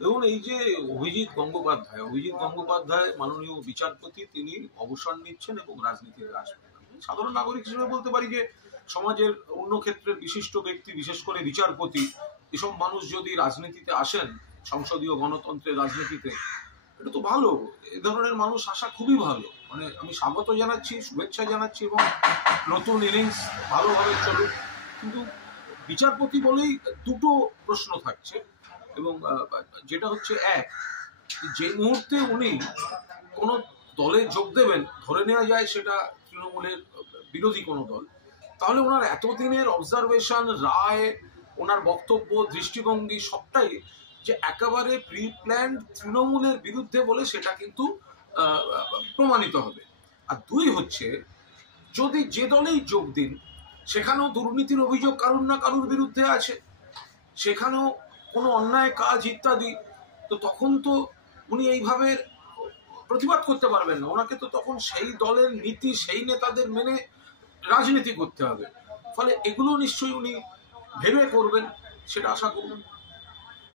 দেখুন, এই যে অভিজিৎ গঙ্গোপাধ্যায় মাননীয় বিচারপতি, তিনি অবসর নিচ্ছেন এবং রাজনীতিতে আসবেন। সাধারণ নাগরিক হিসেবে বলতে পারি যে সমাজের অন্য ক্ষেত্রে বিশিষ্ট ব্যক্তি, বিশেষ করে বিচারপতি, এসব মানুষ যদি রাজনীতিতে আসেন, সংসদীয় গণতন্ত্রের রাজনীতিতে, এটা তো ভালো। এ ধরনের মানুষ আসা খুবই ভালো। মানে আমি স্বাগত জানাচ্ছি, শুভেচ্ছা জানাচ্ছি, এবং নতুন ইনিংস ভালোভাবে চলুক। কিন্তু বিচারপতি বলেই দুটো প্রশ্ন থাকছে, এবং যেটা হচ্ছে, এক, যে মুহূর্তে উনি কোনো দলে যোগ দেবেন, ধরে নেওয়া যায় সেটা তৃণমূলের বিরোধী কোনো দল, তাহলে ওনার এতদিনের অবজারভেশন, রায়, ওনার বক্তব্য, দৃষ্টিভঙ্গি সবটাই যে একেবারে প্রি প্ল্যান্ড তৃণমূলের বিরুদ্ধে বলে সেটা কিন্তু প্রমাণিত হবে। আর দুই হচ্ছে, যদি যে দলেই যোগ দিন, সেখানেও দুর্নীতির অভিযোগ কারুর না কারুর বিরুদ্ধে আছে, সেখানেও কোনো অন্যায় কাজ ইত্যাদি, তো তখন তো উনি এইভাবে প্রতিবাদ করতে পারবেন না। ওনাকে তো তখন সেই দলের নীতি, সেই নেতাদের মেনে রাজনীতি করতে হবে। ফলে এগুলো নিশ্চয়ই উনি ভেবে করবেন, সেটা আশা করবেন।